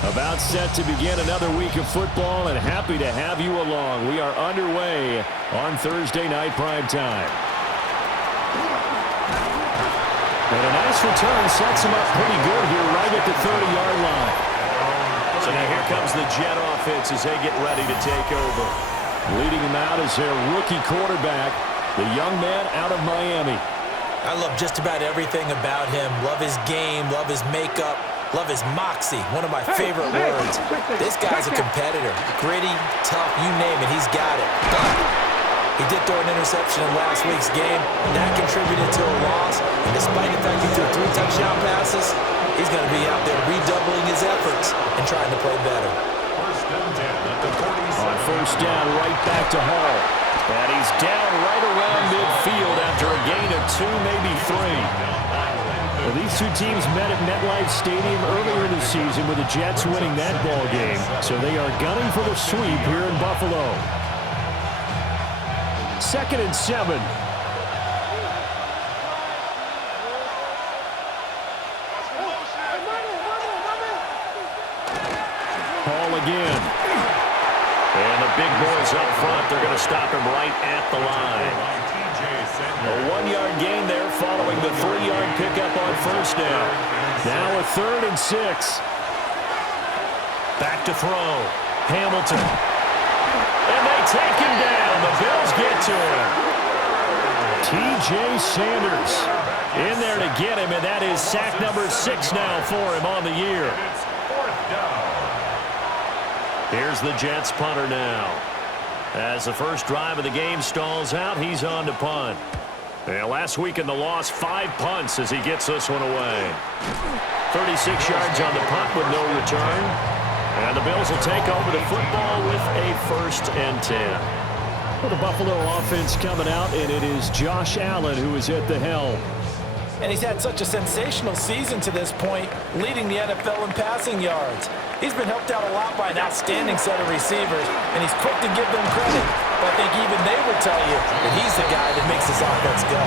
About set to begin another week of football, and happy to have you along. We are underway on Thursday night prime time. And a nice return sets him up pretty good here right at the 30-yard line. So now here comes the Jet offense as they get ready to take over. Leading him out is their rookie quarterback, the young man out of Miami. I love just about everything about him. Love his game, love his makeup. Love his moxie, one of my favorite words. This guy's a competitor. Gritty, tough, you name it, he's got it. But he did throw an interception in last week's game. That contributed to a loss. And despite the fact he threw 3 touchdown passes, he's going to be out there redoubling his efforts and trying to play better. On first down, right back to Hall. And he's down right around midfield after a gain of 2, maybe 3. Well, these two teams met at MetLife Stadium earlier this season with the Jets winning that ball game. So they are gunning for the sweep here in Buffalo. 2nd and 7. Hall again. And the big boys up front, they're going to stop him right at the line. A 1-yard gain there following the 3-yard pickup on first down. Now a 3rd and 6. Back to throw. Hamilton. And they take him down. The Bills get to him. T.J. Sanders in there to get him, and that is sack number 6 now for him on the year. Here's the Jets punter now. As the first drive of the game stalls out, he's on to punt. And last week in the loss, 5 punts as he gets this one away. 36 yards on the punt with no return. And the Bills will take over the football with a 1st and 10. Well, the Buffalo offense coming out, and it is Josh Allen who is at the helm. And he's had such a sensational season to this point, leading the NFL in passing yards. He's been helped out a lot by an outstanding set of receivers, and he's quick to give them credit. But I think even they would tell you that he's the guy that makes this offense go.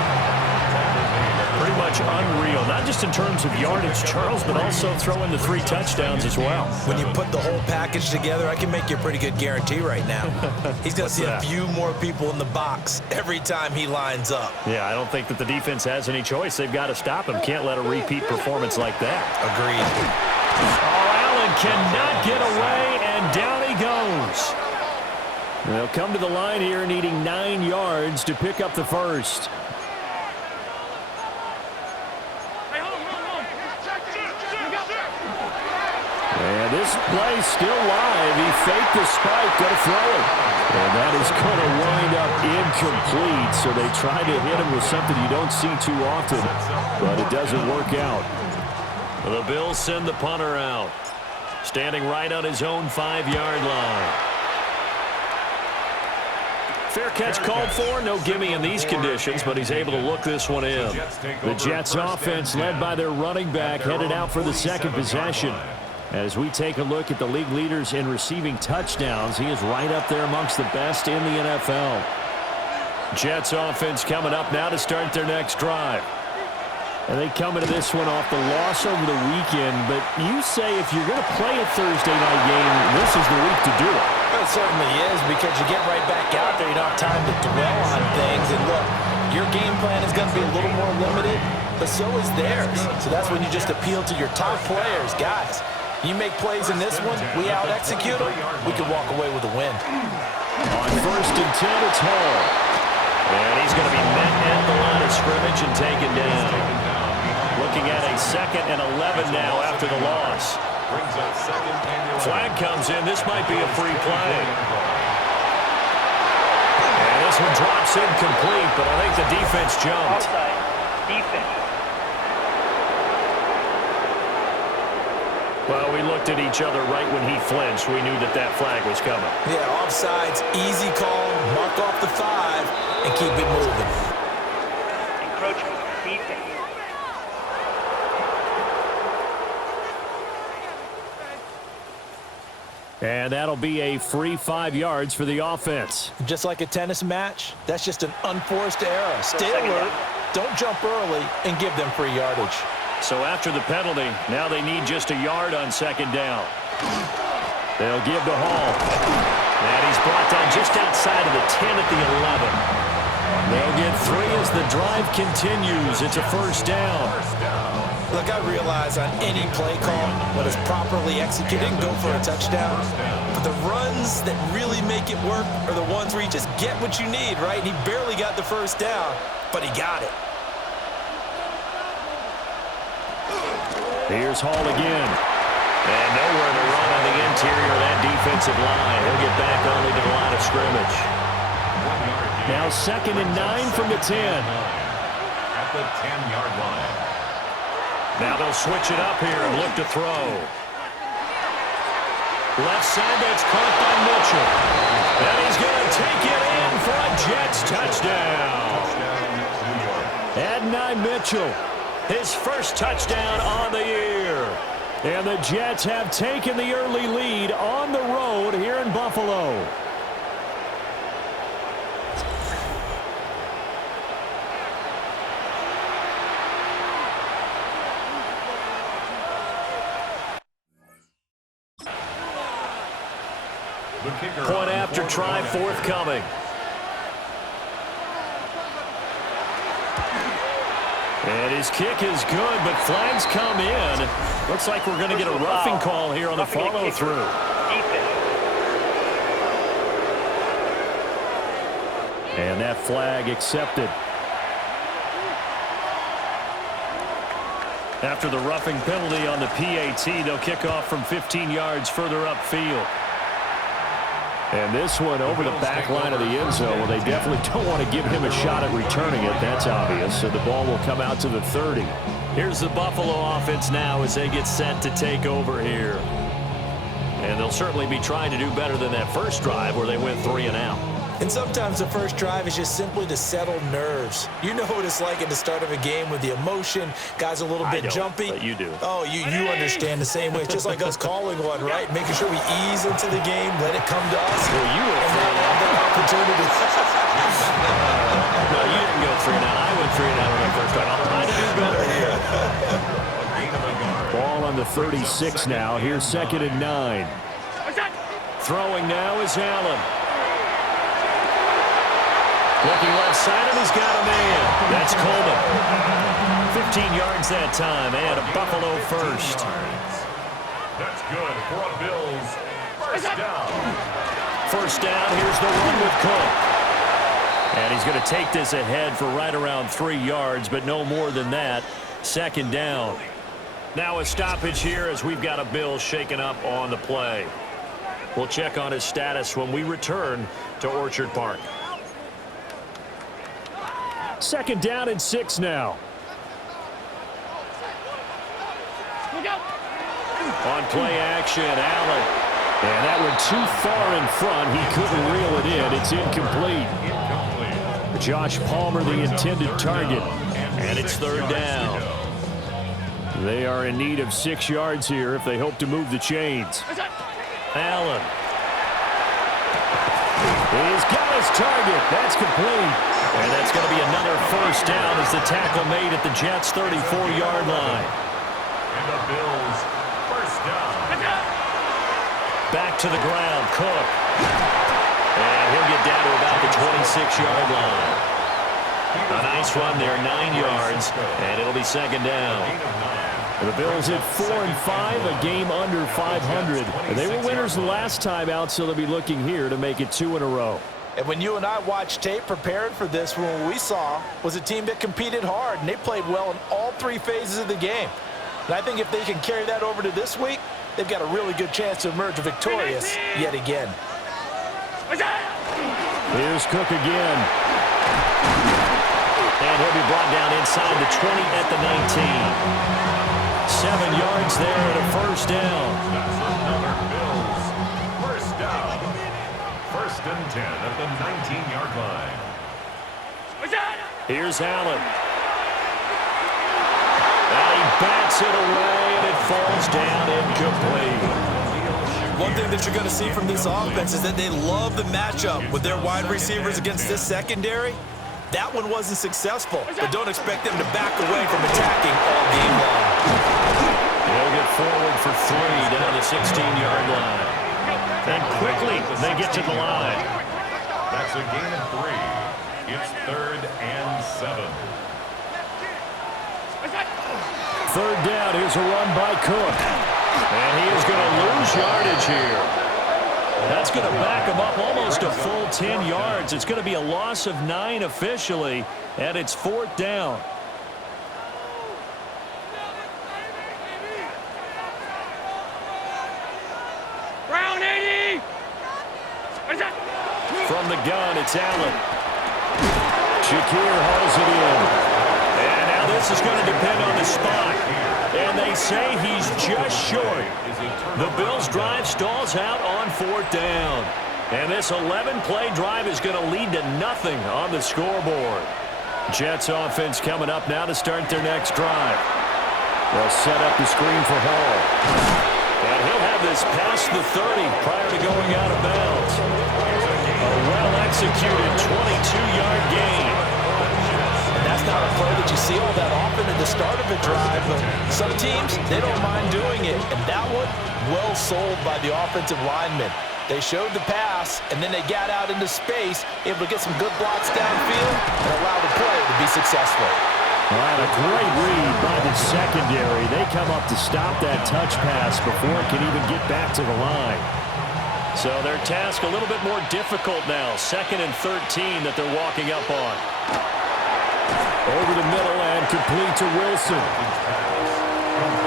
Pretty much unreal, not just in terms of yardage, Charles, but also throwing the 3 touchdowns as well. When you put the whole package together, I can make you a pretty good guarantee right now. He's going to see a few more people in the box every time he lines up. Yeah, I don't think that the defense has any choice. They've got to stop him. Can't let a repeat performance like that. Agreed. Allen cannot get away, and down he goes. They'll come to the line here needing 9 yards to pick up the first. And this play still live. He faked the spike, going to throw it. And that is going to wind up incomplete. So they try to hit him with something you don't see too often, but it doesn't work out. The Bills send the punter out. Standing right on his own 5-yard line. Fair catch called for. No gimme in these conditions, but he's able to look this one in. The Jets offense led by their running back headed out for the 2nd possession. As we take a look at the league leaders in receiving touchdowns, he is right up there amongst the best in the NFL. Jets offense coming up now to start their next drive. And they come into this one off the loss over the weekend, but you say if you're going to play a Thursday night game, this is the week to do it. It certainly is, because you get right back out there. You don't have time to dwell on things. And look, your game plan is going to be a little more limited, but so is theirs. So that's when you just appeal to your top players. Guys, you make plays in this one, we out-execute them, we can walk away with a win. On 1st and 10, it's Hall. And he's going to be met at the line of scrimmage and taken down. Looking at a 2nd and 11 now after the loss. Flag comes in. This might be a free play. And this one drops incomplete, but I think the defense jumped. Well, we looked at each other right when he flinched. We knew that that flag was coming. Yeah, offsides, easy call, mark off the 5, and keep it moving. Encroachment, defense. And that'll be a free 5 yards for the offense. Just like a tennis match, that's just an unforced error. Stay alert, don't jump early, and give them free yardage. So after the penalty, now they need just a yard on 2nd down. They'll give to Hall. And he's brought down just outside of the 10 at the 11. They'll get 3 as the drive continues. It's a first down. Look, I realize on any play call, when it's properly executed, go for a touchdown. But the runs that really make it work are the ones where you just get what you need, right? And he barely got the first down, but he got it. Here's Hall again. And nowhere to run on the interior of that defensive line. He'll get back only to the line of scrimmage. Now 2nd and 9 from the 10. At the 10-yard line. Now they'll switch it up here and look to throw. Left side, that's caught by Mitchell. And he's going to take it in for a Jets touchdown. Adonai Mitchell, His first touchdown on the year. and the Jets have taken the early lead on the road here in Buffalo. Point after try forthcoming. And his kick is good, but flags come in. Looks like we're going to get a roughing call here on the follow-through. And that flag accepted. After the roughing penalty on the PAT, they'll kick off from 15 yards further upfield. And this one over the back line of the end zone. Well, they definitely don't want to give him a shot at returning it. That's obvious. So the ball will come out to the 30. Here's the Buffalo offense now as they get set to take over here. And they'll certainly be trying to do better than that first drive where they went 3 and out. And sometimes the first drive is just simply to settle nerves. You know what it's like at the start of a game with the emotion. Guys a little bit jumpy. But you do. Oh, you understand the same way. It's just like us calling one, right? Making sure we ease into the game, let it come to us. Well, you went and now have that opportunity. No, you didn't go 3 and out. I went 3 and out on that first drive. I'm trying to do better here. Ball on the 36 now. Here's 2nd and 9. Throwing now is Allen. Looking left side, and he's got a man. That's Coleman. 15 yards that time, and a Buffalo first. That's good for a Bills first down. First down, here's the one with Cook. And he's going to take this ahead for right around 3 yards, but no more than that. 2nd down. Now a stoppage here as we've got a Bills shaken up on the play. We'll check on his status when we return to Orchard Park. 2nd down and 6 now. On play action, Allen. And that one too far in front. He couldn't reel it in. It's incomplete. Josh Palmer, the intended target. And it's 3rd down. They are in need of 6 yards here if they hope to move the chains. Allen. He's got his target. That's complete. And that's going to be another first down as the tackle made at the Jets' 34-yard line. And the Bills first down. Back to the ground, Cook. And he'll get down to about the 26-yard line. A nice run there, 9 yards, and it'll be 2nd down. The Bills at 4-5, a game under 500. They were winners the last time out, so they'll be looking here to make it 2 in a row. And when you and I watched tape preparing for this, what we saw was a team that competed hard, and they played well in all 3 phases of the game. And I think if they can carry that over to this week, they've got a really good chance to emerge victorious yet again. Here's Cook again. And he'll be brought down inside the 20 at the 19. 7 yards there and a first down. That's another Bills first down. 1st and 10 at the 19-yard line. Here's Allen. And he bats it away, and it falls down incomplete. One thing that you're going to see from this offense is that they love the matchup with their wide receivers against this secondary. That one wasn't successful, but don't expect them to back away from attacking all game long. They'll get forward for 3 down the 16-yard line. And quickly, they get to the line. That's a gain of 3. It's 3rd and 7. Third down. Here's a run by Cook. And he is going to lose yardage here. That's going to back him up almost a full 10 yards. It's going to be a loss of 9 officially, and it's 4th down. From the gun, it's Allen. Shakir hauls it in. And now this is going to depend on the spot. And they say he's just short. The Bills' drive stalls out on 4th down. And this 11-play drive is going to lead to nothing on the scoreboard. Jets offense coming up now to start their next drive. They'll set up the screen for Hall. And he'll have this past the 30 prior to going out of bounds. A well-executed 22-yard gain. And that's not a play that you see all that often at the start of a drive, but some teams, they don't mind doing it. And that one, well sold by the offensive lineman. They showed the pass, and then they got out into space, able to get some good blocks downfield and allow the play to be successful. All right, a great read by the secondary. They come up to stop that touch pass before it can even get back to the line. So their task a little bit more difficult now. 2nd and 13 that they're walking up on. Over the middle and complete to Wilson.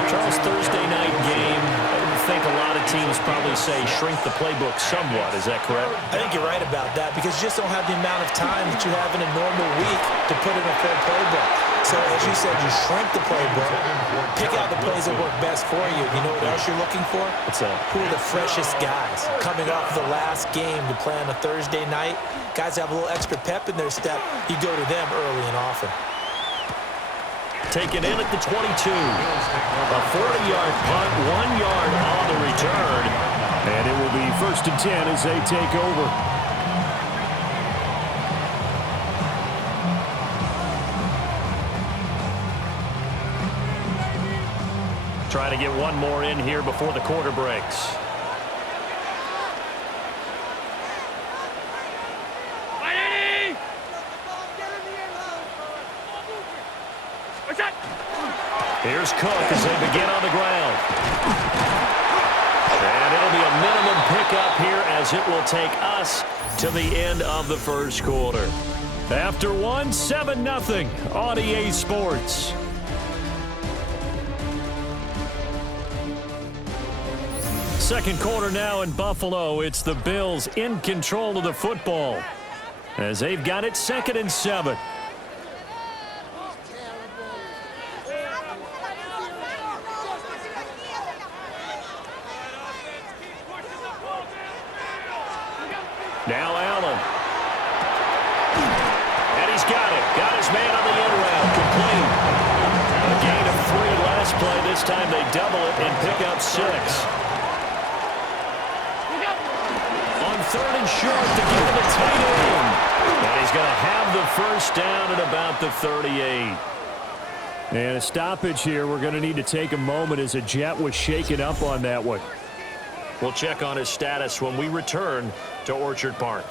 Charles, Thursday night game. I think a lot of teams probably say shrink the playbook somewhat. Is that correct? I think you're right about that because you just don't have the amount of time that you have in a normal week to put in a full playbook. So as you said, you shrink the playbook, pick out the plays that work best for you. You know what else you're looking for? What's that? Who are the freshest guys coming off the last game to play on a Thursday night? Guys have a little extra pep in their step. You go to them early and often. Taken in at the 22. A 40-yard punt, 1 yard on the return. And it will be 1st and 10 as they take over. Trying to get one more in here before the quarter breaks. Here's Cook as they begin on the ground. And it'll be a minimum pickup here as it will take us to the end of the first quarter. After one, 7-0 on EA Sports. Second quarter now in Buffalo. It's the Bills in control of the football as they've got it 2nd and 7. Now Allen. And he's got it. Got his man on the end round. Complete. A gain of 3 last play. This time they double it and pick up 6. On 3rd and short to give it a tight end. And he's going to have the first down at about the 38. And a stoppage here. We're going to need to take a moment as a Jet was shaken up on that one. We'll check on his status when we return to Orchard Park.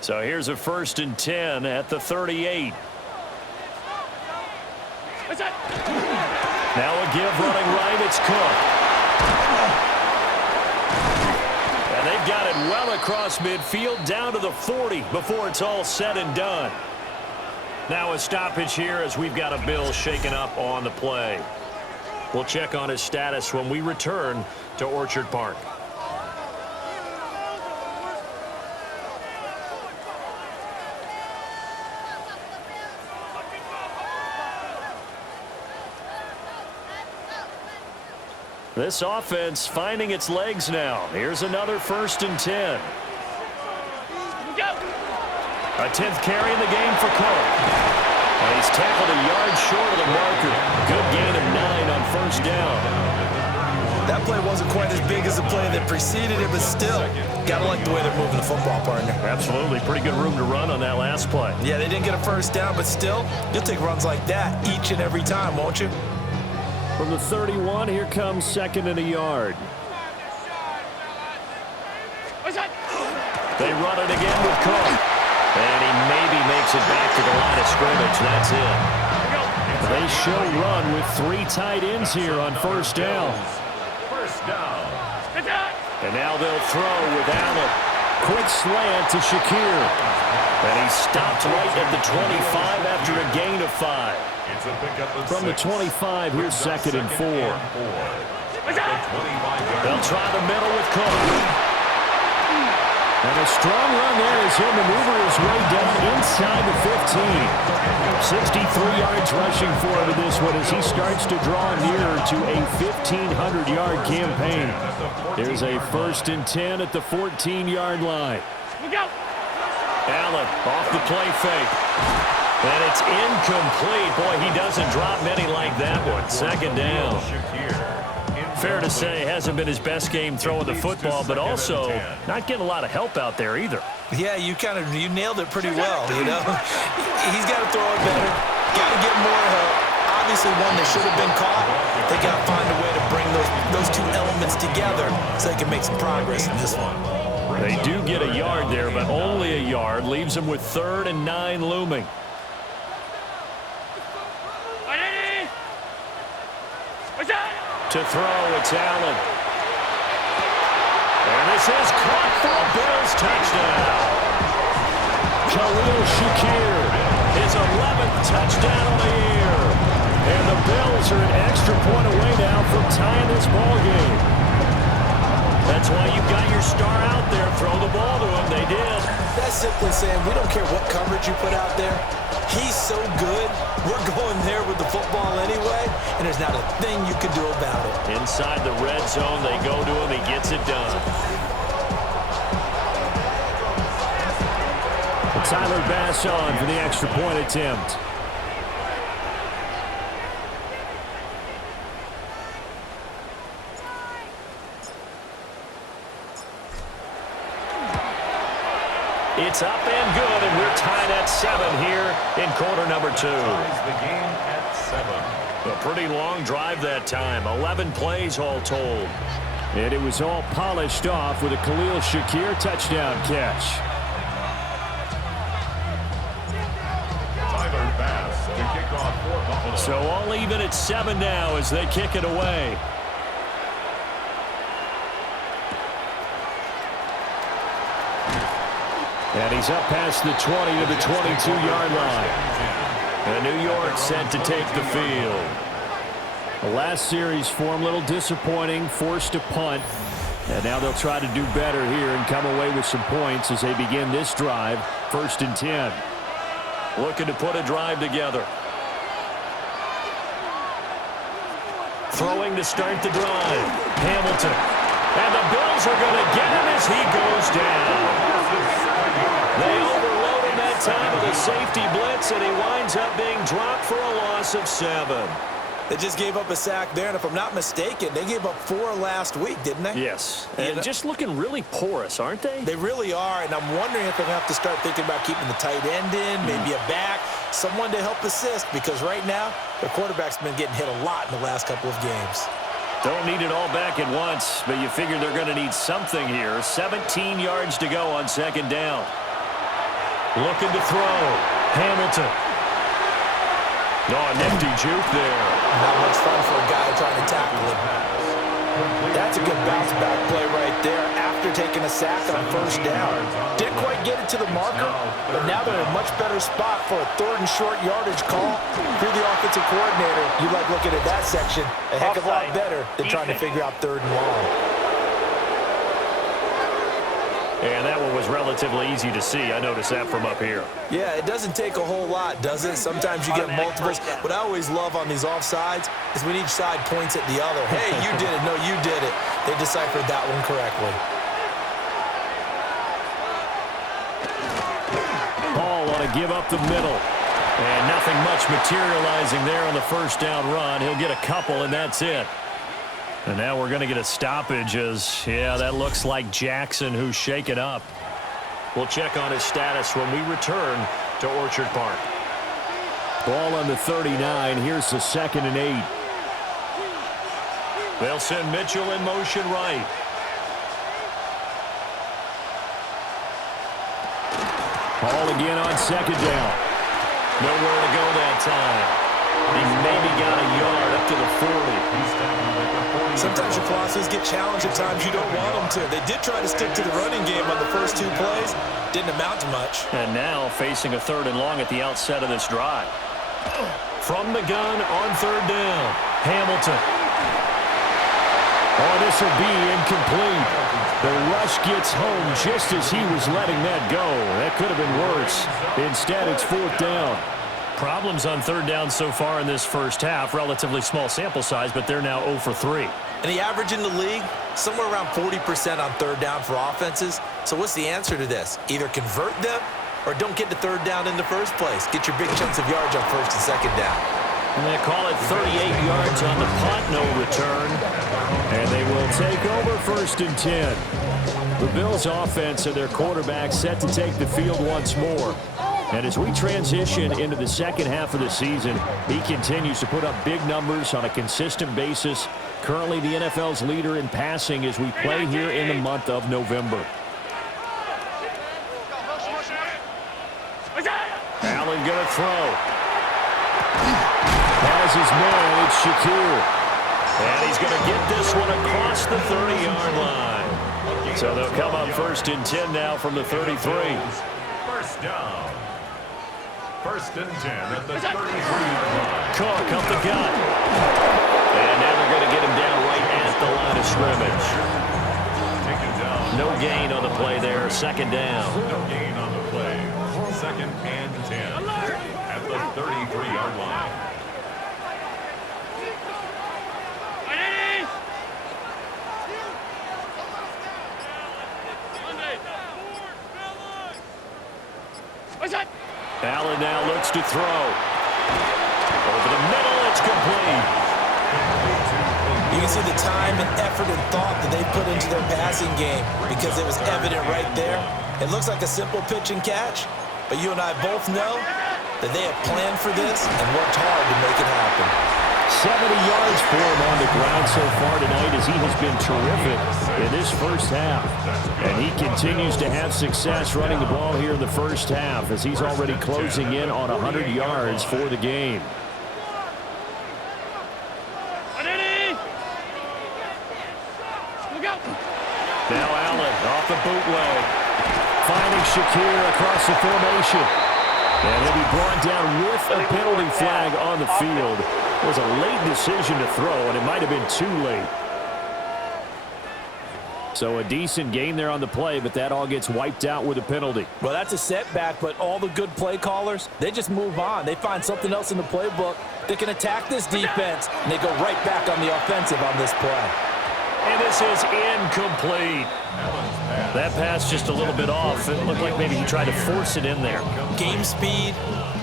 So here's a 1st and 10 at the 38. Now a give running right, it's Cook. And they've got it well across midfield down to the 40 before it's all said and done. Now a stoppage here as we've got a Bill shaken up on the play. We'll check on his status when we return to Orchard Park. This offense finding its legs now. Here's another 1st and 10. A 10th carry in the game for Cook. And he's tackled a yard short of the marker. Good gain of 9 on first down. That play wasn't quite as big as the play that preceded it, but still, got to like the way they're moving the football, partner. Absolutely. Pretty good room to run on that last play. Yeah, they didn't get a first down, but still, you'll take runs like that each and every time, won't you? From the 31, here comes second and a yard. They run it again with Cook. And he maybe makes it back to the line of scrimmage. That's it. They show run with 3 tight ends here on first down. First down. And now they'll throw with Allen. Quick slant to Shakir. And he stopped right at the 25 after a gain of 5. It's a pickup of From the 25, here's second and 4. They'll try the middle with Cook. And a strong run there as he'll maneuver his way down inside the 15. 63 yards rushing for him in this one as he starts to draw nearer to a 1,500-yard campaign. There's a 1st and 10 at the 14-yard line. Allen off the play fake. And it's incomplete. Boy, he doesn't drop many like that one. Second down. Fair to say, hasn't been his best game throwing the football, but also not getting a lot of help out there either. Yeah, you nailed it pretty well, you know. He's got to throw it better, got to get more help. Obviously, one that should have been caught. They got to find a way to bring those two elements together so they can make some progress in this one. They do get a yard there, but only a yard. Leaves them with 3rd and 9 looming. To throw, it's Allen. And this is caught for a Bills touchdown. Khalil Shakir. His 11th touchdown of the year. And the Bills are an extra point away now from tying this ball game. That's why you got your star out there. Throw the ball to him. They did. That's simply saying we don't care what coverage you put out there. He's so good. We're going there with the football anyway, and there's not a thing you can do about it. Inside the red zone, they go to him. He gets it done. Tyler Bass on for the extra point attempt. It's up and good, and we're tied at 7 here in quarter number 2. Ties the game at 7. A pretty long drive that time. 11 plays all told. And it was all polished off with a Khalil Shakir touchdown catch. Tyler Bass to kick off for Buffalo. So all even at 7 now as they kick it away. And he's up past the 20 to the 22-yard line. And New York set to take the field. The last series for him, a little disappointing, forced to punt. And now they'll try to do better here and come away with some points as they begin this drive, 1st and 10. Looking to put a drive together. Throwing to start the drive. Hamilton. And the Bills are going to get him as he goes down. They overload him that time with a safety blitz, and he winds up being dropped for a loss of 7. They just gave up a sack there, and if I'm not mistaken, they gave up 4 last week, didn't they? Yes, and just looking really porous, aren't they? They really are, and I'm wondering if they'll have to start thinking about keeping the tight end in, maybe a back, someone to help assist, because right now, their quarterback's been getting hit a lot in the last couple of games. Don't need it all back at once, but you figure they're going to need something here. 17 yards to go on 2nd down. Looking to throw. Hamilton. Oh, nifty juke there. Not much fun for a guy trying to tackle him. That's a good bounce back play right there after taking a sack on 1st down. Didn't quite get it to the marker, but now they're in a much better spot for a 3rd and short yardage call. If you're the offensive coordinator, you like looking at that section a heck of a lot better than trying to figure out 3rd and long. And that one was relatively easy to see. I noticed that from up here. Yeah, it doesn't take a whole lot, does it? Sometimes you get multiples. What I always love on these offsides is when each side points at the other. Hey, you did it. No, you did it. They deciphered that one correctly. Ball want to give up the middle. And nothing much materializing there on the first down run. He'll get a couple, and that's it. And now we're going to get a stoppage as, yeah, that looks like Jackson who's shaken up. We'll check on his status when we return to Orchard Park. Ball on the 39. Here's the 2nd and 8. They'll send Mitchell in motion right. Ball again on 2nd down. Nowhere to go that time. He maybe got a yard up to the 40. Sometimes your philosophies get challenged at times you don't want them to. They did try to stick to the running game on the first 2 plays. Didn't amount to much. And now facing a 3rd and long at the outset of this drive. From the gun on 3rd down. Hamilton. Oh, this will be incomplete. The rush gets home just as he was letting that go. That could have been worse. Instead, it's 4th down. Problems on 3rd down so far in this first half. Relatively small sample size, but they're now 0 for 3. And the average in the league, somewhere around 40% on 3rd down for offenses. So what's the answer to this? Either convert them or don't get to 3rd down in the first place. Get your big chunks of yards on 1st and 2nd down. And they call it 38 yards on the punt, no return. And they will take over 1st and 10. The Bills' offense and their quarterback set to take the field once more. And as we transition into the second half of the season, he continues to put up big numbers on a consistent basis. Currently the NFL's leader in passing as we play here in the month of November. Allen going to throw. Has his man, it's Shakir. And he's going to get this one across the 30-yard line. So they'll come up 1st and 10 now from the 33. 1st down. 1st and 10 at the 33-yard line. Cook up the gut. And now they're going to get him down right at the line of scrimmage. Taken down. No gain on the play there. 2nd down. No gain on the play. 2nd and 10 at the 33-yard line. Allen now looks to throw. Over the middle, it's complete. You can see the time and effort and thought that they put into their passing game because it was evident right there. It looks like a simple pitch and catch, but you and I both know that they have planned for this and worked hard to make it happen. 70 yards for him on the ground so far tonight as he has been terrific in this first half. And he continues to have success running the ball here in the first half as he's already closing in on 100 yards for the game. Now Allen off the bootleg. Finding Shakir across the formation. And he'll be brought down with a penalty flag on the field. It was a late decision to throw, and it might have been too late. So a decent gain there on the play, but that all gets wiped out with a penalty. Well, that's a setback, but all the good play callers, they just move on. They find something else in the playbook. They can attack this defense, and they go right back on the offensive on this play. And this is incomplete. That pass just a little bit off. It looked like maybe he tried to force it in there. Game speed,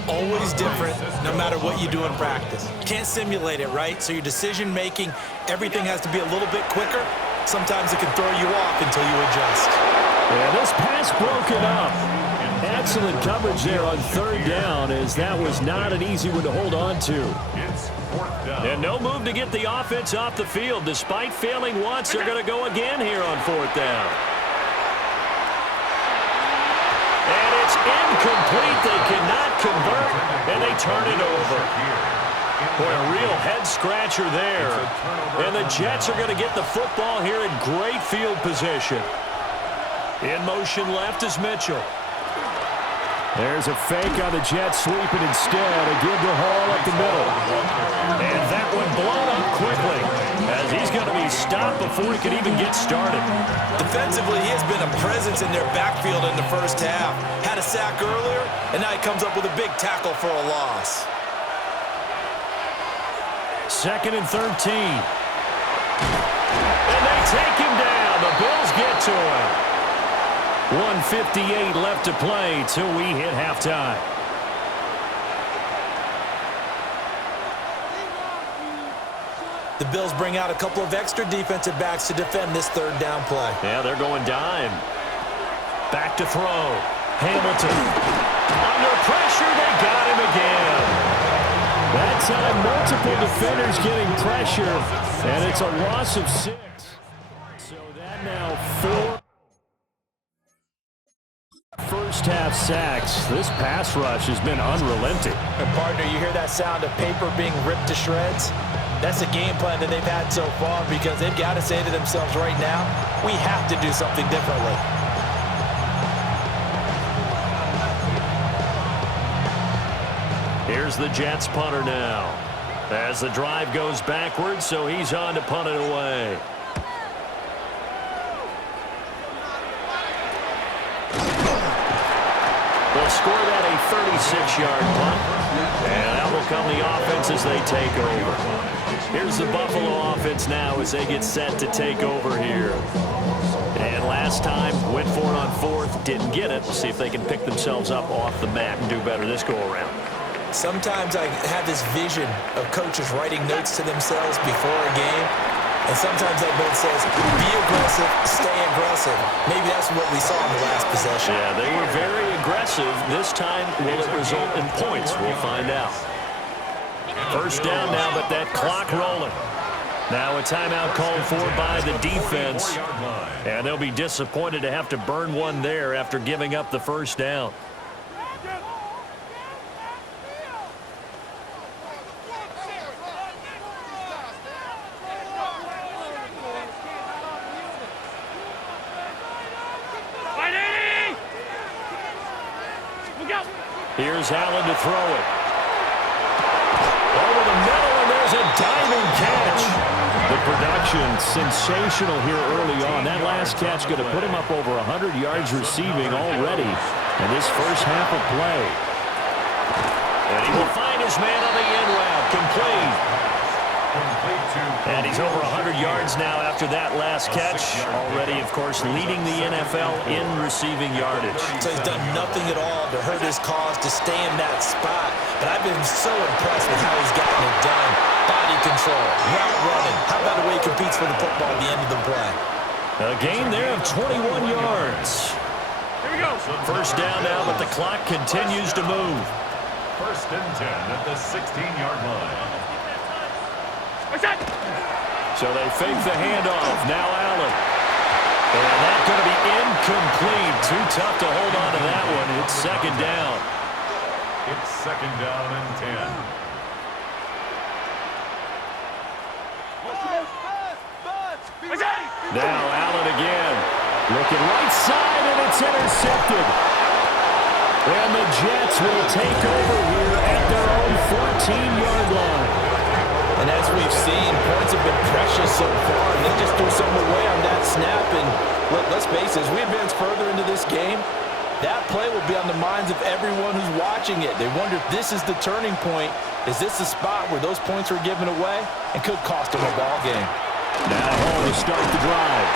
always different, no matter what you do in practice. Can't simulate it, right? So your decision-making, everything has to be a little bit quicker. Sometimes it can throw you off until you adjust. Yeah, this pass broken up. Excellent coverage there on 3rd down as that was not an easy one to hold on to. It's 4th down. And no move to get the offense off the field. Despite failing once, they're going to go again here on 4th down. And it's incomplete. They cannot convert, and they turn it over. Boy, a real head-scratcher there. And the Jets are going to get the football here in great field position. In motion left is Mitchell. There's a fake on the Jets sweeping instead. A give to Hall up the middle. And that one blown up quickly as he's going to be stopped before he can even get started. Defensively, he has been a presence in their backfield in the first half. Had a sack earlier, and now he comes up with a big tackle for a loss. 2nd and 13. And they take him down. The Bills get to him. 1:58 left to play till we hit halftime. The Bills bring out a couple of extra defensive backs to defend this third down play. Yeah, they're going dime. Back to throw. Hamilton. Under pressure, they got him again. That time, multiple defenders getting pressure, and it's a loss of 6. So that now 4 first-half sacks. This pass rush has been unrelenting. And partner, you hear that sound of paper being ripped to shreds? That's a game plan that they've had so far because they've got to say to themselves right now, we have to do something differently. Here's the Jets punter now. As the drive goes backwards, so he's on to punt it away. They'll score that a 36-yard punt. And out will come the offense as they take over. Here's the Buffalo offense now as they get set to take over here. And last time, went for it on 4th, didn't get it. We'll see if they can pick themselves up off the mat and do better this go-around. Sometimes I have this vision of coaches writing notes to themselves before a game. And sometimes that note says, be aggressive, stay aggressive. Maybe that's what we saw in the last possession. Yeah, they were very aggressive. This time, will it result in points? We'll find out. First down now, but that clock rolling. Now a timeout called for by the defense. And they'll be disappointed to have to burn one there after giving up the first down. Here's Allen to throw it. Over the middle, and there's a diving catch. The production, sensational here early on. That last catch going to put him up over 100 yards receiving already in this first half of play. And he will find his man on the end route. Complete. And he's over 100 yards now after that last catch. Already, of course, leading the NFL in receiving yardage. So he's done nothing at all to hurt his cause to stay in that spot. But I've been so impressed with how he's gotten it done. Body control, route running. How about the way he competes for the football at the end of the play? A gain there of 21 yards. Here we go. First down now, but the clock continues to move. First and 10 at the 16-yard line. So they fake the handoff. Now Allen. And that's going to be incomplete. Too tough to hold on to that one. It's second down. It's second down and 10. Now Allen again. Looking right side, and it's intercepted. And the Jets will take over here at their own 14-yard line. And as we've seen, points have been precious so far, and they just threw some away on that snap. And let's face it, as we advance further into this game, that play will be on the minds of everyone who's watching it. They wonder if this is the turning point. Is this the spot where those points were given away and could cost them a ball game? Now Hall to start the drive.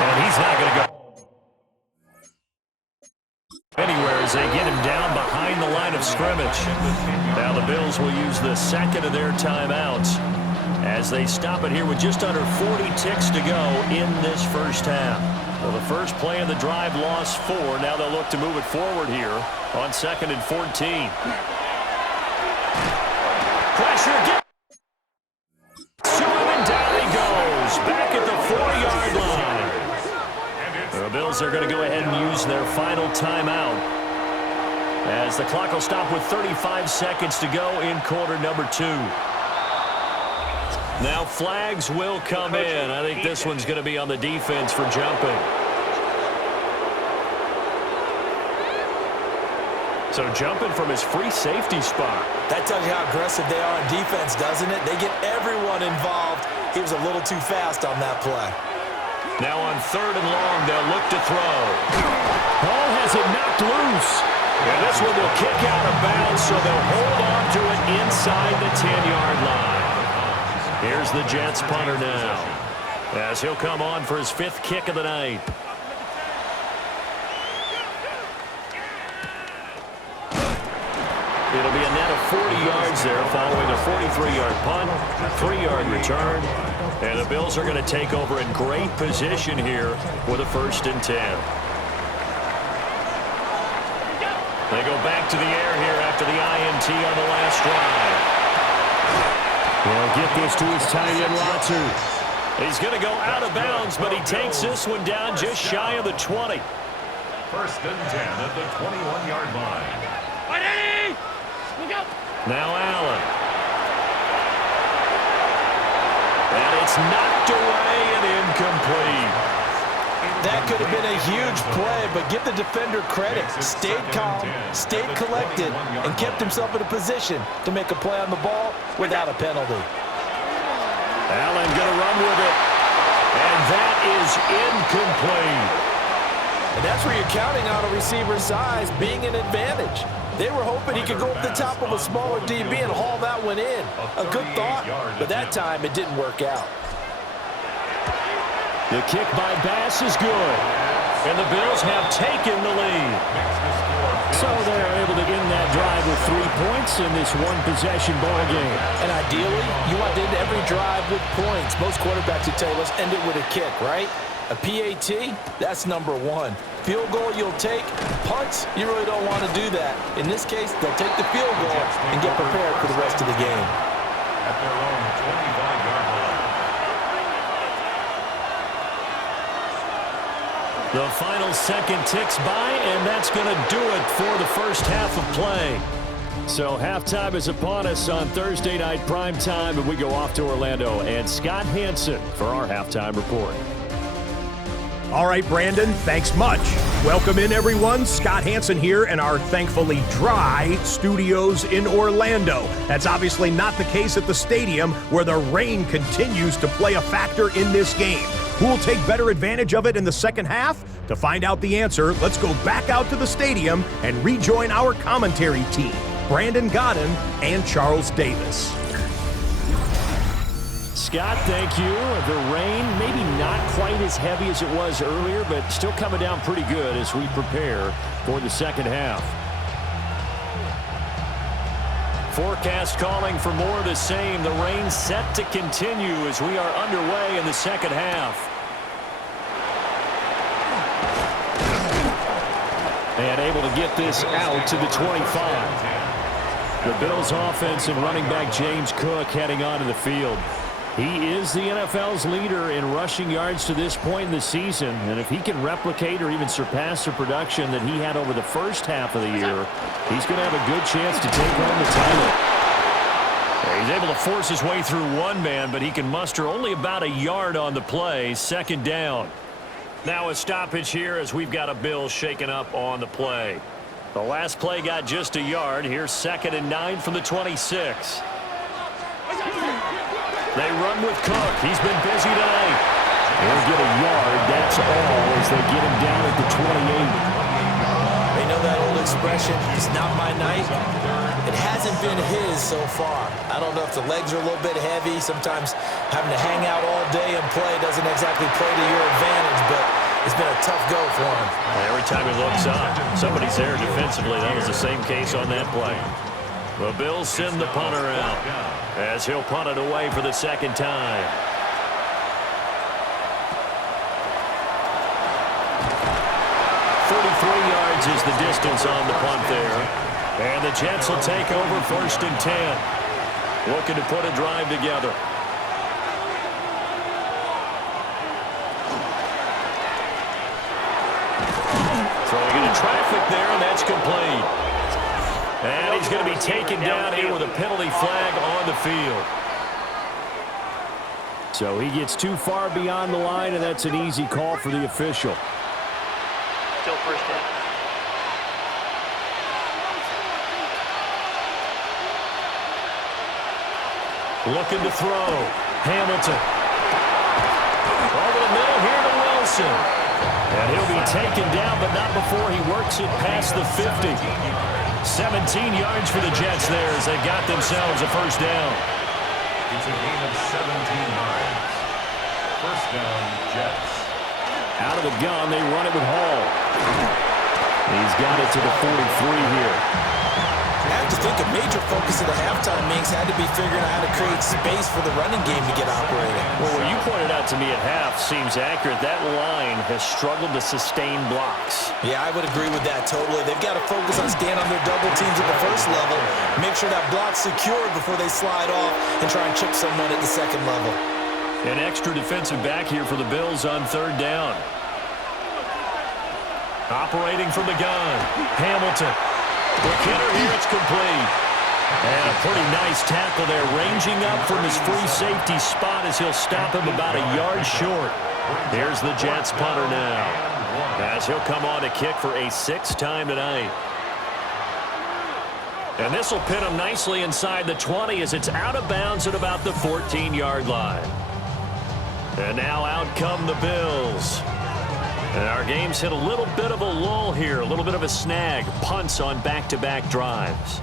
And he's not going to go anywhere as they get him down behind the line of scrimmage. Now the Bills will use the second of their timeouts as they stop it here with just under 40 ticks to go in this first half. Well, the first play of the drive lost 4. Now they'll look to move it forward here on 2nd and 14. Pressure. To him, and down he goes. Back at the 4-yard line. The Bills are going to go ahead and use their final timeout as the clock will stop with 35 seconds to go in quarter number 2. Now flags will come in. I think this one's going to be on the defense for jumping. So jumping from his free safety spot. That tells you how aggressive they are on defense, doesn't it? They get everyone involved. He was a little too fast on that play. Now on 3rd and long, they'll look to throw. Ball has it knocked loose. And this one will kick out of bounds, so they'll hold on to it inside the 10-yard line. Here's the Jets punter now as he'll come on for his 5th kick of the night. It'll be a net of 40 yards there following a 43-yard punt, 3-yard return. And the Bills are going to take over in great position here with a 1st and 10. They go back to the air here after the INT on the last drive. They'll get this to his tight end, Lotzer. He's going to go out of bounds, but he takes this one down just shy of the 20. 1st and 10 at the 21-yard line. Ready? Look out. Now Allen. And it's knocked away and incomplete. That could have been a huge play, but give the defender credit. Stayed calm, stayed collected, and kept himself in a position to make a play on the ball without a penalty. Allen going to run with it. And that is incomplete. And that's where you're counting on a receiver's size being an advantage. They were hoping he could go up the top of a smaller DB and haul that one in. A good thought, but that time it didn't work out. The kick by Bass is good. And the Bills have taken the lead. So they're able to end that drive with 3 points in this one-possession ball game. And ideally, you want to end every drive with points. Most quarterbacks would tell you, let's end it with a kick, right? A PAT, that's number 1. Field goal you'll take. Punts, you really don't want to do that. In this case, they'll take the field goal and get prepared for the rest of the game. At their own 25-yard line. The final second ticks by, and that's going to do it for the first half of play. So halftime is upon us on Thursday night primetime, and we go off to Orlando. And Scott Hansen for our halftime report. All right, Brandon, thanks much. Welcome in, everyone. Scott Hansen here in our thankfully dry studios in Orlando. That's obviously not the case at the stadium, where the rain continues to play a factor in this game. Who will take better advantage of it in the second half? To find out the answer, let's go back out to the stadium and rejoin our commentary team, Brandon Godden and Charles Davis. Scott, thank you. The rain, maybe not quite as heavy as it was earlier, but still coming down pretty good as we prepare for the second half. Forecast calling for more of the same. The rain set to continue as we are underway in the second half. And able to get this out to the 25. The Bills offense and running back James Cook heading onto the field. He is the NFL's leader in rushing yards to this point in the season. And if he can replicate or even surpass the production that he had over the first half of the year, he's going to have a good chance to take home the title. He's able to force his way through one man, but he can muster only about a yard on the play. Second down. Now a stoppage here as we've got a Bills shaken up on the play. The last play got just a yard. Here's 2nd and 9 from the 26. They run with Cook. He's been busy tonight. They'll get a yard. That's all as they get him down at the 28. They know that old expression, it's not my night. It hasn't been his so far. I don't know if the legs are a little bit heavy. Sometimes having to hang out all day and play doesn't exactly play to your advantage, but it's been a tough go for him. Every time he looks up, somebody's there defensively. That was the same case on that play. The Bills send the punter out as he'll punt it away for the second time. Yards is the distance on the punt there. And the Jets will take over 1st and 10. Looking to put a drive together. Throwing into traffic there, and that's complete. And he's going to be taken down here with a penalty flag on the field. So he gets too far beyond the line, and that's an easy call for the official. Still 1st down. Looking to throw. Hamilton. Over the middle here to Wilson. And he'll be taken down, but not before he works it past the 50. 17 yards for the Jets there as they got themselves a 1st down. It's a gain of 17 yards. 1st down, Jets. Out of the gun, they run it with Hall. He's got it to the 43 here. to think a major focus of the halftime meetings had to be figuring out how to create space for the running game to get operating. Well, what you pointed out to me at half seems accurate. That line has struggled to sustain blocks. Yeah, I would agree with that totally. They've got to focus on staying on their double teams at the first level, make sure that block's secured before they slide off and try and chip someone at the second level. An extra defensive back here for the Bills on third down. Operating from the gun, Hamilton. McKinnon here, it's complete. And a pretty nice tackle there, ranging up from his free safety spot as he'll stop him about a yard short. Here's the Jets punter now, as he'll come on to kick for a sixth time tonight. And this will pin him nicely inside the 20 as it's out of bounds at about the 14-yard line. And now out come the Bills. And our game's hit a little bit of a lull here, a little bit of a snag. Punts on back-to-back drives.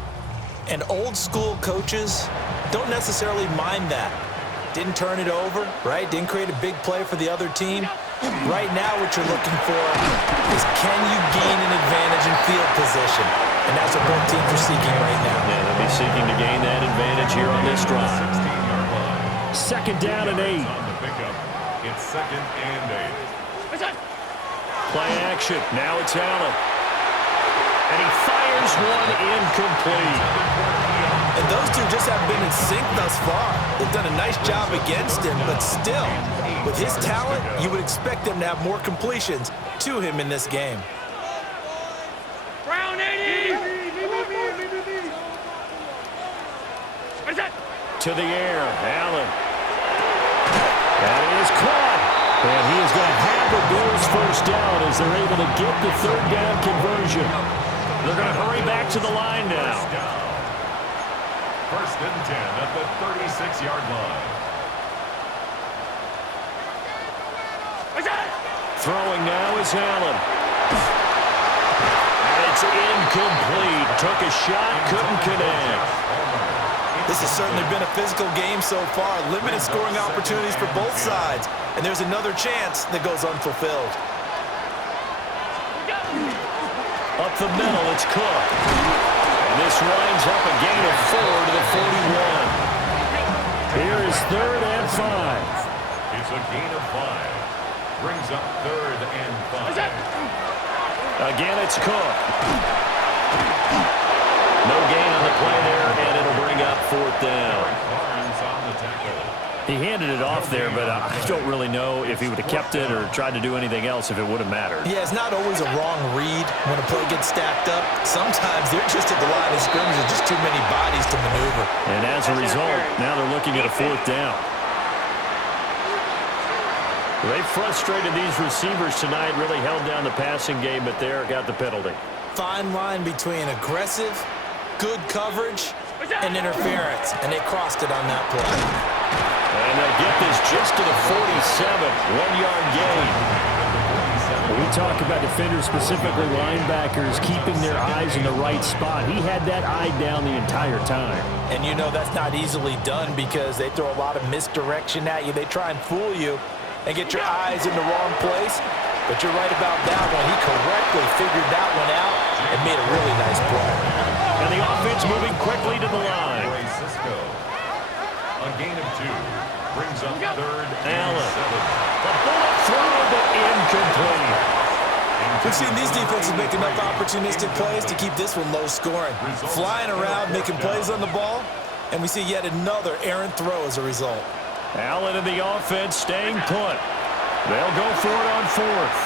And old-school coaches don't necessarily mind that. Didn't turn it over, right? Didn't create a big play for the other team. Right now what you're looking for is can you gain an advantage in field position? And that's what both teams are seeking right now. Yeah, they'll be seeking to gain that advantage here on this drive. 16-yard line. Second down and 8. On the pickup, it's 2nd and 8. Play action. Now it's Allen. And he fires one incomplete. And those two just haven't been in sync thus far. They've done a nice job against him, but still, with his talent, you would expect them to have more completions to him in this game. Brown 80! What is that? To the air, Allen. That is caught. And he is going to have the Bills first down as they're able to get the third down conversion. They're going to hurry back to the line now. 1st and 10 at the 36-yard line. What's that? Throwing now is Allen. And it's incomplete. Took a shot, couldn't connect. This has certainly been a physical game so far. Limited scoring opportunities for both sides. And there's another chance that goes unfulfilled. Up the middle, it's Cook. And this winds up a gain of 4 to the 41. Here is 3rd and 5. It's a gain of 5. Brings up 3rd and 5. Again, it's Cook. No gain on the play there, and it'll bring up 4th down. Barnes on the tackle. He handed it off there, but I don't really know if he would have kept it or tried to do anything else if it would have mattered. Yeah, it's not always a wrong read when a play gets stacked up. Sometimes they're just at the line of scrimmage with just too many bodies to maneuver. And as a result, now they're looking at a 4th down. They frustrated these receivers tonight, really held down the passing game, but there got the penalty. Fine line between aggressive, good coverage, and interference, and they crossed it on that play. And they'll get this just to the 47, 1-yard gain. We talk about defenders, specifically linebackers, keeping their eyes in the right spot. He had that eye down the entire time. And you know that's not easily done because they throw a lot of misdirection at you. They try and fool you and get your eyes in the wrong place. But you're right about that one. He correctly figured that one out and made a really nice play. And the offense moving quickly to the line. Cisco. A gain of 2. Brings up 3rd and Allen. 7. The bullet thrown, but incomplete. We've seen these defenses make enough opportunistic plays to keep this one low scoring. Flying around, making plays on the ball, and we see yet another errant throw as a result. Allen and the offense staying put. They'll go for it on 4th.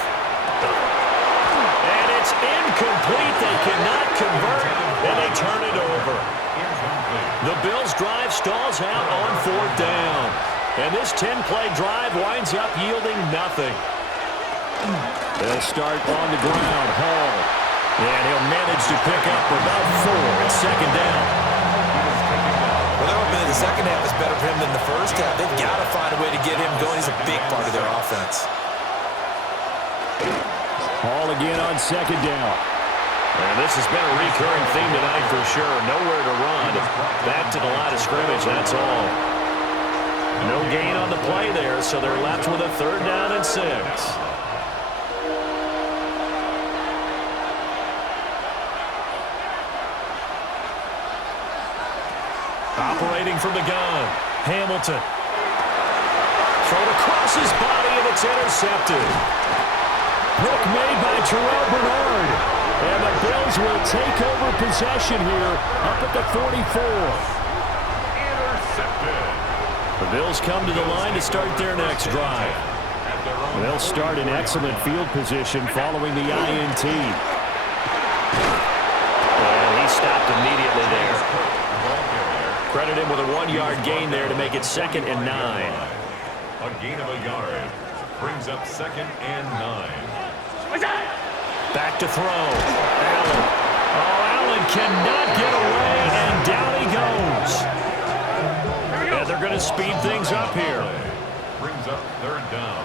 And it's incomplete. They cannot convert, and they turn it over. The Bills' drive stalls out on 4th down. And this 10-play drive winds up yielding nothing. They'll start on the ground. Hall. And he'll manage to pick up about 4. It's 2nd down. Well, they're hoping that the second half is better for him than the first half. They've got to find a way to get him going. He's a big part of their offense. Hall again on 2nd down. And this has been a recurring theme tonight for sure. Nowhere to run. Back to the line of scrimmage, that's all. No gain on the play there, so they're left with a 3rd down and 6. Operating from the gun, Hamilton. Thrown across his body, and it's intercepted. Pick made by Terrell Bernard. And the Bills will take over possession here up at the 44. Intercepted. The Bills come to the line to start their next drive. They'll start in excellent field position following the INT. And he stopped immediately there. Credit him with a 1-yard gain there to make it 2nd and 9. A gain of a yard brings up 2nd and 9. Back to throw. Allen. Oh, Allen cannot get away, and down he goes. And they're going to speed things up here. Brings up 3rd down.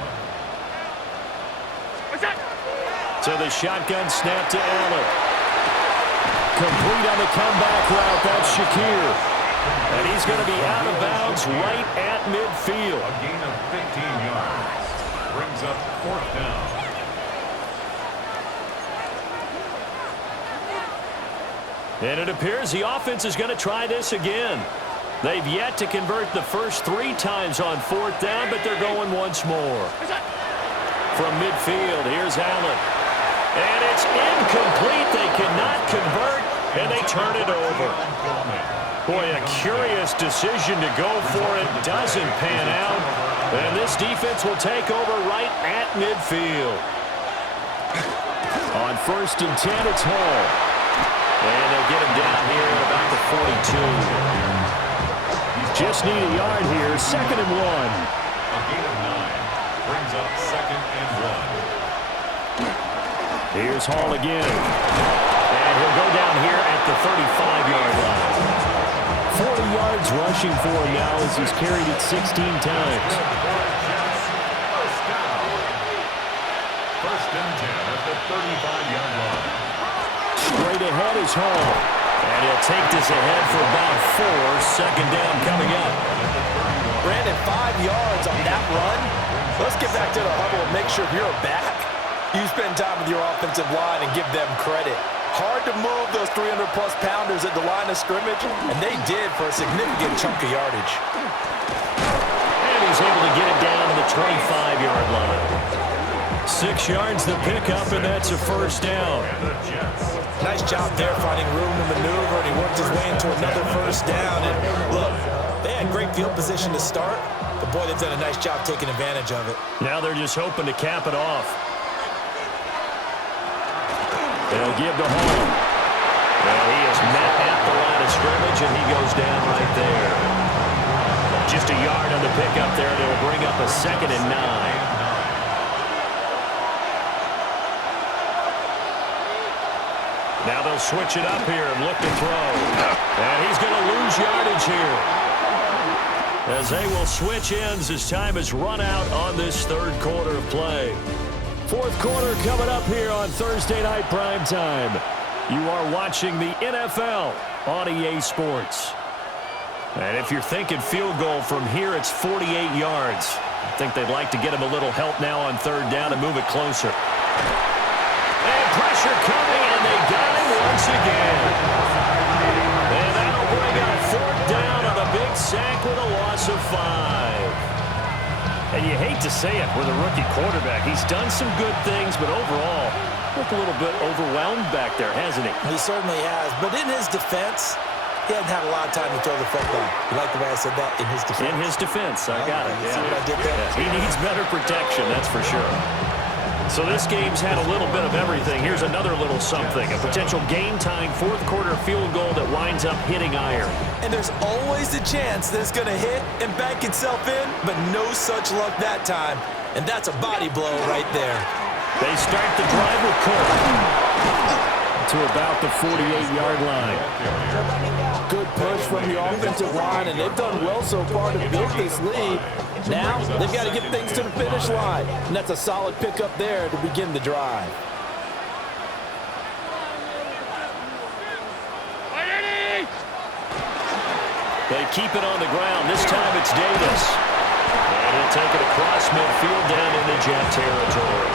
So the shotgun snap to Allen. Complete on the comeback route. That's Shakir. And he's going to be out of bounds right at midfield. A gain of 15 yards brings up 4th down. And it appears the offense is going to try this again. They've yet to convert the first 3 times on 4th down, but they're going once more. From midfield, here's Allen. And it's incomplete. They cannot convert, and they turn it over. Boy, a curious decision to go for it. Doesn't pan out. And this defense will take over right at midfield. On 1st and 10, it's Hall. And they'll get him down here at about the 42. Just need a yard here. 2nd and 1. A gain of 9 brings up 2nd and 1. Here's Hall again. And he'll go down here at the 35-yard line. 40 yards rushing for him now as he's carried it 16 times. First down. 1st and 10 at the 35-yard line. Straight ahead is Hall. And he'll take this ahead for about 4. 2nd down coming up. Brandon, 5 yards on that run. Let's get back to the huddle and make sure you're back. You spend time with your offensive line and give them credit. Hard to move those 300-plus pounders at the line of scrimmage, and they did for a significant chunk of yardage. And he's able to get it down to the 25-yard line. 6 yards the pickup, and that's a 1st down. Nice job there finding room to maneuver, and he worked his way into another 1st down. And look, they had great field position to start, but boy, they've done a nice job taking advantage of it. Now they're just hoping to cap it off. They'll give to Hall. Well, he is met at the line of scrimmage, and he goes down right there. Just a yard on the pickup there, and it'll bring up a 2nd and 9. Now they'll switch it up here and look to throw. And he's going to lose yardage here. As they will switch ends as time is run out on this 3rd quarter of play. 4th quarter coming up here on Thursday Night Primetime. You are watching the NFL on EA Sports. And if you're thinking field goal from here, it's 48 yards. I think they'd like to get him a little help now on 3rd down and move it closer. And pressure coming, and they got him once again. And that'll bring up 4th down on a big sack with a loss of 5. And you hate to say it with a rookie quarterback. He's done some good things, but overall, looked a little bit overwhelmed back there, hasn't he? He certainly has, but in his defense, he hasn't had a lot of time to throw the football. You like the way I said that? In his defense. In his defense, I got it. You see what I did there? Yeah. He needs better protection, that's for sure. So this game's had a little bit of everything. Here's another little something. A potential game-tying 4th quarter field goal that winds up hitting iron. And there's always a chance that it's going to hit and bank itself in, but no such luck that time. And that's a body blow right there. They start the drive with Cook. To about the 48-yard line. Good push from the offensive line, and they've done well so far to build this lead. Now, they've got to get things to the finish line, and that's a solid pickup there to begin the drive. They keep it on the ground. This time it's Davis. And he'll take it across midfield down into Jet territory.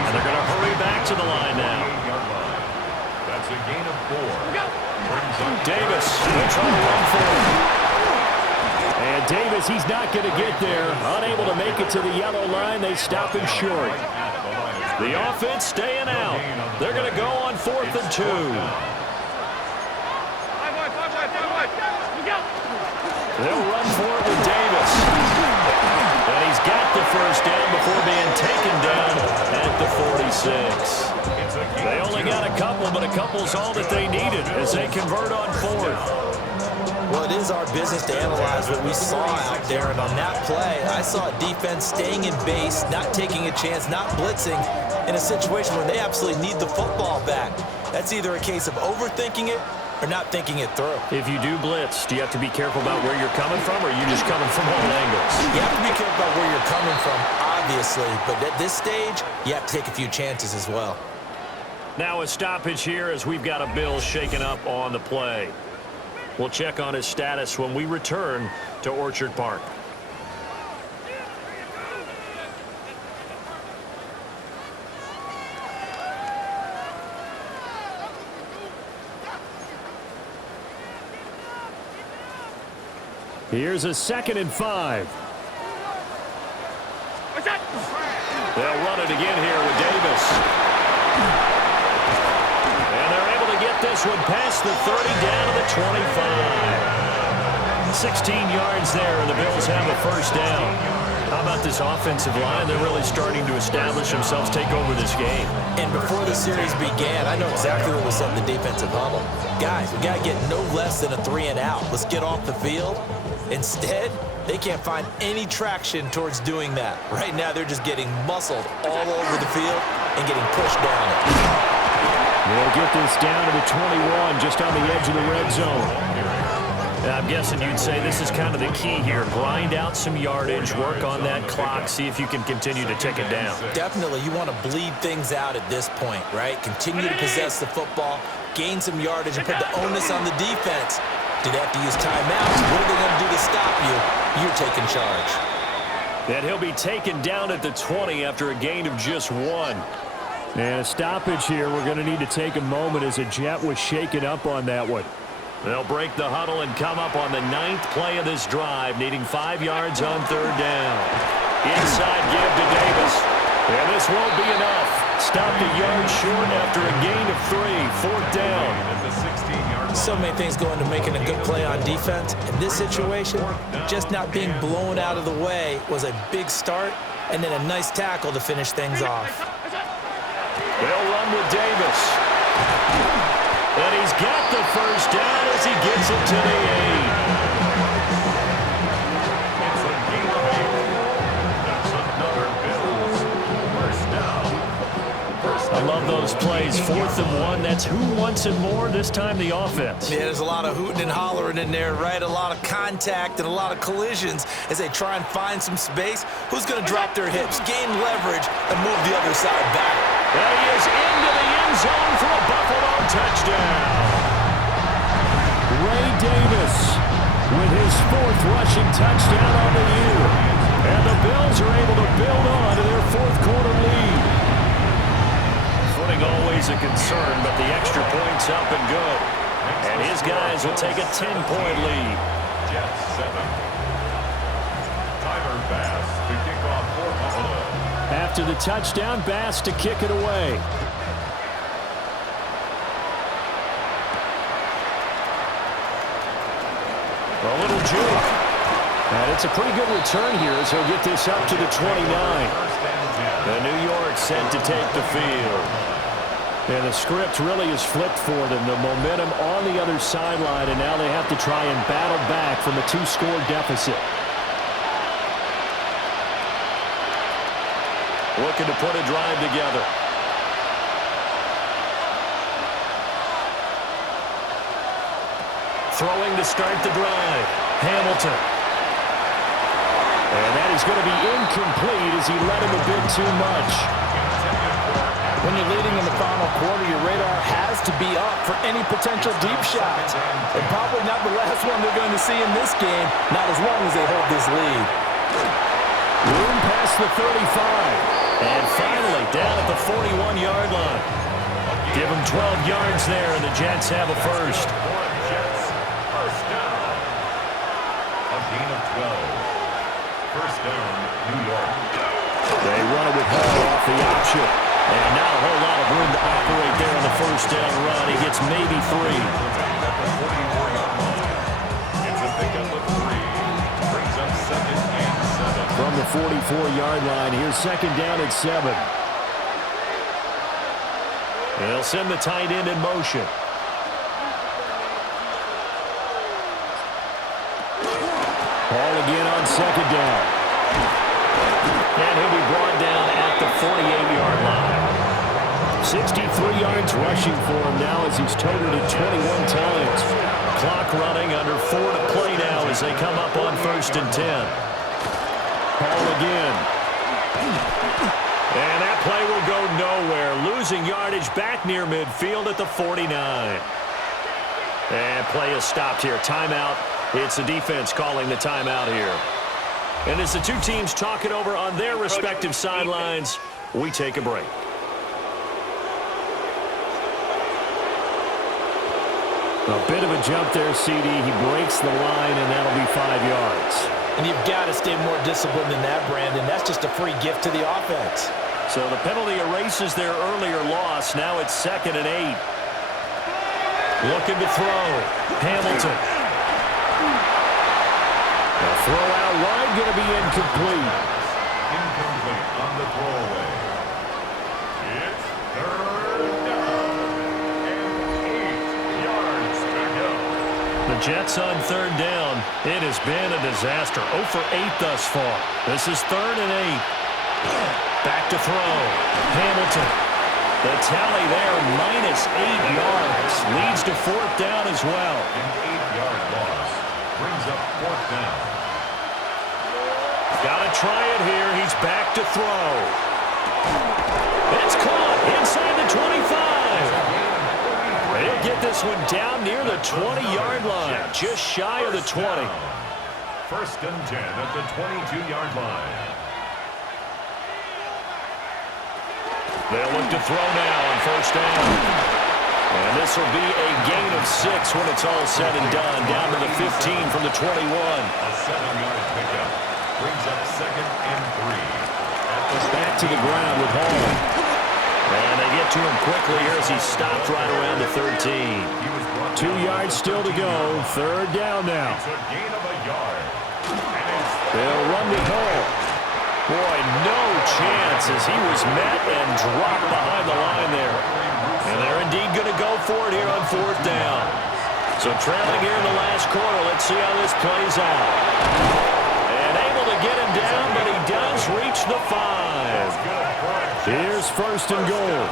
And they're going to hurry back to the line now. That's It's a gain of 4. Davis will try to run for it. And Davis, he's not going to get there. Unable to make it to the yellow line. They stop him short. The offense staying out. They're going to go on 4th and 2. They'll run for it with Davis. And he's got the first down before being taken down at the 46. They only got a couple, but a couple's all that they needed as they convert on 4th. Well, it is our business to analyze what we saw out there, and on that play, I saw a defense staying in base, not taking a chance, not blitzing in a situation where they absolutely need the football back. That's either a case of overthinking it or not thinking it through. If you do blitz, do you have to be careful about where you're coming from, or are you just coming from all angles? You have to be careful about where you're coming from, obviously, but at this stage, you have to take a few chances as well. Now a stoppage here as we've got a Bill shaken up on the play. We'll check on his status when we return to Orchard Park. Here's a 2nd and 5. They'll run it again here with Davis. And they're able to get this one past the 30 down to the 25. 16 yards there, and the Bills have a first down. How about this offensive line? They're really starting to establish themselves, take over this game. And before the series began, I know exactly what was said in the defensive huddle. Guys, we got to get no less than a 3 and out. Let's get off the field. Instead, they can't find any traction towards doing that. Right now, they're just getting muscled all over the field and getting pushed down it. They'll get this down to the 21, just on the edge of the red zone. I'm guessing you'd say this is kind of the key here. Grind out some yardage, work on that clock, see if you can continue to tick it down. Definitely, you want to bleed things out at this point, right? Continue to possess the football, gain some yardage, and put the onus on the defense. Do they have to use timeouts? What are they going to do to stop you? You're taking charge. And he'll be taken down at the 20 after a gain of just 1. And a stoppage here. We're going to need to take a moment as a Jet was shaken up on that one. They'll break the huddle and come up on the 9th play of this drive, needing 5 yards on 3rd down. Inside give to Davis. And this won't be enough. Stopped a yard short after a gain of 3. 4th down. So many things go into making a good play on defense. In this situation, just not being blown out of the way was a big start, and then a nice tackle to finish things off. They'll run with Davis. And he's got the first down as he gets it to the 8. I love those plays. 4th and 1. That's who wants it more, this time the offense. Yeah, there's a lot of hooting and hollering in there, right? A lot of contact and a lot of collisions as they try and find some space. Who's going to drop their hips, gain leverage, and move the other side back? And he is into the end zone for a Buffalo touchdown. Ray Davis with his 4th rushing touchdown on the year. And the Bills are able to build on to their 4th quarter lead. Footing always a concern, but the extra point's up and good. And his guys will take a 10-point lead. Jets 7. Tyler Bass to kick off for Buffalo. After the touchdown, Bass to kick it away. A little juke. And it's a pretty good return here as he'll get this up to the 29. And New York set to take the field. And the script really is flipped for them. The momentum on the other sideline, and now they have to try and battle back from a 2-score deficit. Looking to put a drive together. Throwing to start the drive. Hamilton. And that is going to be incomplete as he led him a bit too much. When you're leading in the final quarter, your radar has to be up for any potential deep shots. And probably not the last one they're going to see in this game, not as long as they hold this lead. Room past the 35. And finally down at the 41-yard line. Give them 12 yards there, and the Jets have a first. Jets, first down. A gain of 12. First down, New York. They run it with Hall off the option. And not a whole lot of room to operate there on the first down run. He gets maybe 3. At the 44-yard line. It's a pickup of 3. Brings up second and 7. From the 44-yard line, here's second down at 7. They'll send the tight end in motion. Ball again on second down. And he'll be brought down at the 48-yard line. 63 yards rushing for him now as he's toted it 21 times. Clock running, under 4 to play now as they come up on first and 10. Ball again. And that play will go nowhere. Losing yardage back near midfield at the 49. And play is stopped here. Timeout. It's the defense calling the timeout here. And as the two teams talk it over on their respective sidelines, we take a break. A bit of a jump there, CD. He breaks the line, and that'll be 5 yards. And you've got to stay more disciplined than that, Brandon. That's just a free gift to the offense. So the penalty erases their earlier loss. Now it's second and 8. Looking to throw. Hamilton. The throw out wide, going to be incomplete. Incomplete on the throwaway. It's third down. And 8 yards to go. The Jets on third down. It has been a disaster. 0 for 8 thus far. This is third and 8. Back to throw. Hamilton. The tally there, minus 8 yards. Leads to fourth down as well. An 8-yard loss brings up fourth down. Got to try it here. He's back to throw. It's caught inside the 25. They'll get this one down near the 20-yard line, just shy of the 20. First and 10 at the 22-yard line. They'll look to throw now on first down. And this will be a gain of 6 when it's all said and done. Down to the 15 from the 21. A 7-yard pickup brings up second and 3. Back to the ground with Hall. And they get to him quickly here as he stopped right around the 13. 2 yards still to go. Third down now. It's a gain of a yard. They'll run with Hall. Boy, no chance as he was met and dropped behind the line there. And they're indeed going to go for it here on fourth down. So trailing here in the last quarter, let's see how this plays out. And able to get him down, but he does reach the 5. Here's first and goal.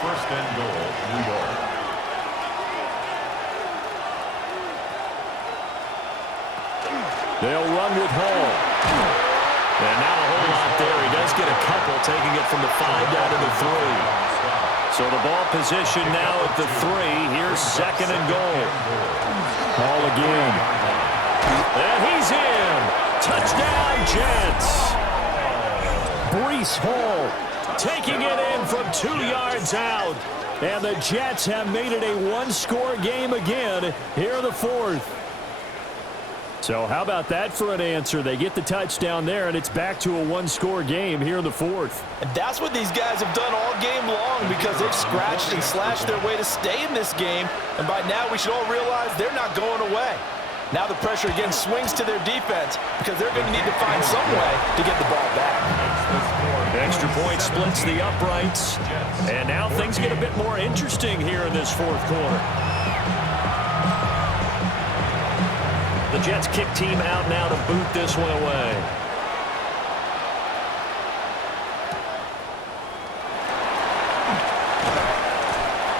First and goal, New York. They'll run with Hall. And not a whole lot there. He does get a couple, taking it from the 5 down to the 3. So the ball position now at the 3. Here's second and goal. Hall again. And he's in. Touchdown, Jets. Breece Hall taking it in from 2 yards out. And the Jets have made it a one-score game again here in the fourth. So how about that for an answer? They get the touchdown there, and it's back to a one-score game here in the fourth. And that's what these guys have done all game long because they've scratched and slashed their way to stay in this game. And by now, we should all realize they're not going away. Now the pressure again swings to their defense because they're going to need to find some way to get the ball back. Extra point splits the uprights. And now things get a bit more interesting here in this fourth quarter. The Jets kick team out now to boot this one away.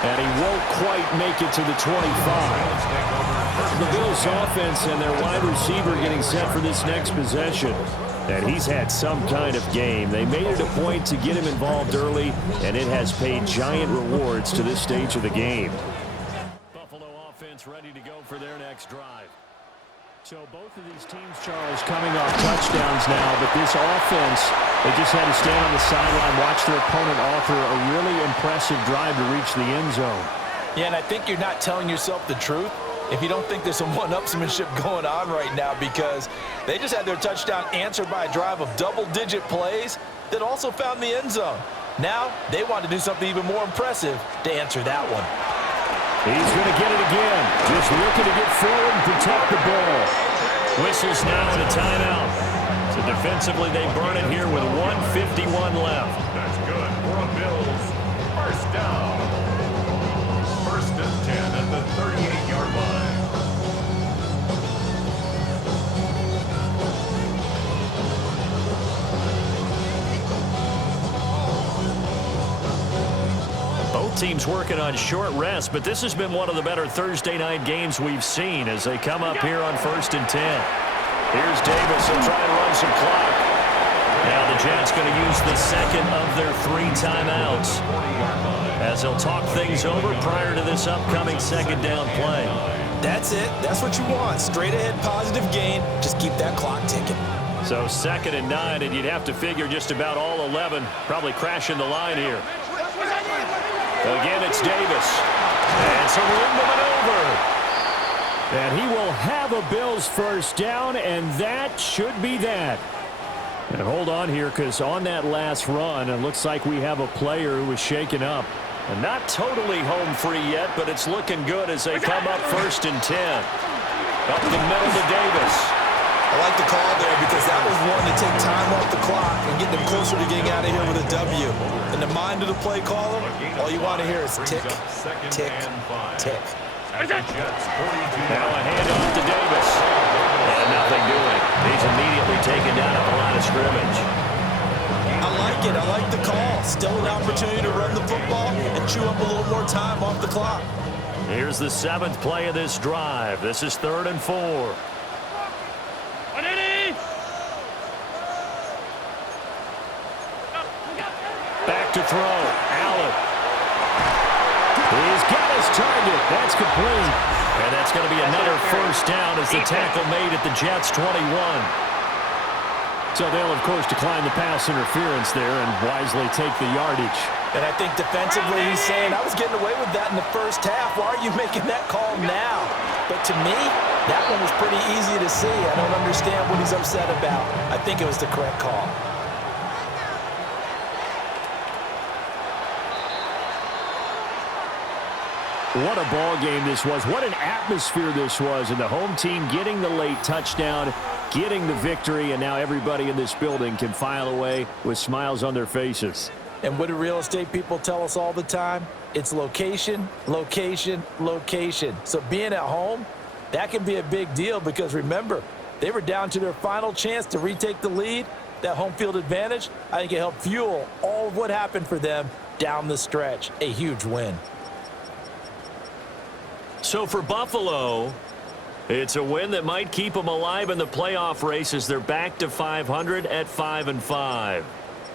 And he won't quite make it to the 25. The Bills offense and their wide receiver getting set for this next possession. And he's had some kind of game. They made it a point to get him involved early, and it has paid giant rewards to this stage of the game. Buffalo offense ready to go for their next drive. So both of these teams, Charles, coming off touchdowns now, but this offense, they just had to stand on the sideline, watch their opponent offer a really impressive drive to reach the end zone. Yeah, and I think you're not telling yourself the truth if you don't think there's some one-upsmanship going on right now, because they just had their touchdown answered by a drive of double-digit plays that also found the end zone. Now they want to do something even more impressive to answer that one. He's going to get it again. Just looking to get forward and protect the ball. Whistles now and a timeout. So defensively, they burn it here with 1:51 left. That's good for a Bills first down. First and 10 at the 38-yard line. Both teams working on short rest, but this has been one of the better Thursday night games we've seen as they come up here on 1st and 10. Here's Davis. He'll try and run some clock. Now the Jets going to use the second of their 3 timeouts as they'll talk things over prior to this upcoming second down play. That's it. That's what you want. Straight ahead, positive gain. Just keep that clock ticking. So 2nd and 9, and you'd have to figure just about all 11 probably crashing the line here. Again, it's Davis. And some room to maneuver. And he will have a Bills first down, and that should be that. And hold on here, because on that last run, it looks like we have a player who was shaken up. And not totally home free yet, but it's looking good as they come up 1st and 10. Up the middle to Davis. I like the call there because that was one to take time off the clock and get them closer to getting out of here with a W. In the mind of the play caller, all you want to hear is tick, tick, tick. Now a handoff to Davis. And nothing doing. He's immediately taken down at the line of scrimmage. I like it. I like the call. Still an opportunity to run the football and chew up a little more time off the clock. Here's the 7th play of this drive. This is 3rd and 4. Back to throw. Allen. He's got his target. That's complete. And that's going to be another first down as the tackle made at the Jets' 21. So they'll, of course, decline the pass interference there and wisely take the yardage. And I think defensively he's saying, I was getting away with that in the first half. Why are you making that call now? But to me, that one was pretty easy to see. I don't understand what he's upset about. I think it was the correct call. What a ball game this was. What an atmosphere this was. And the home team getting the late touchdown, getting the victory, and now everybody in this building can file away with smiles on their faces. And what do real estate people tell us all the time? It's location, location, location. So being at home, that can be a big deal because remember, they were down to their final chance to retake the lead. That home field advantage, I think it helped fuel all of what happened for them down the stretch. A huge win. So for Buffalo, it's a win that might keep them alive in the playoff race as they're back to 500 at 5-5.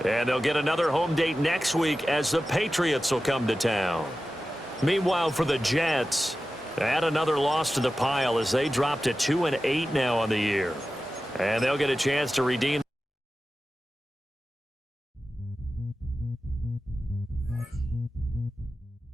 And they'll get another home date next week as the Patriots will come to town. Meanwhile, for the Jets, add another loss to the pile as they drop to 2-8 now on the year. And they'll get a chance to redeem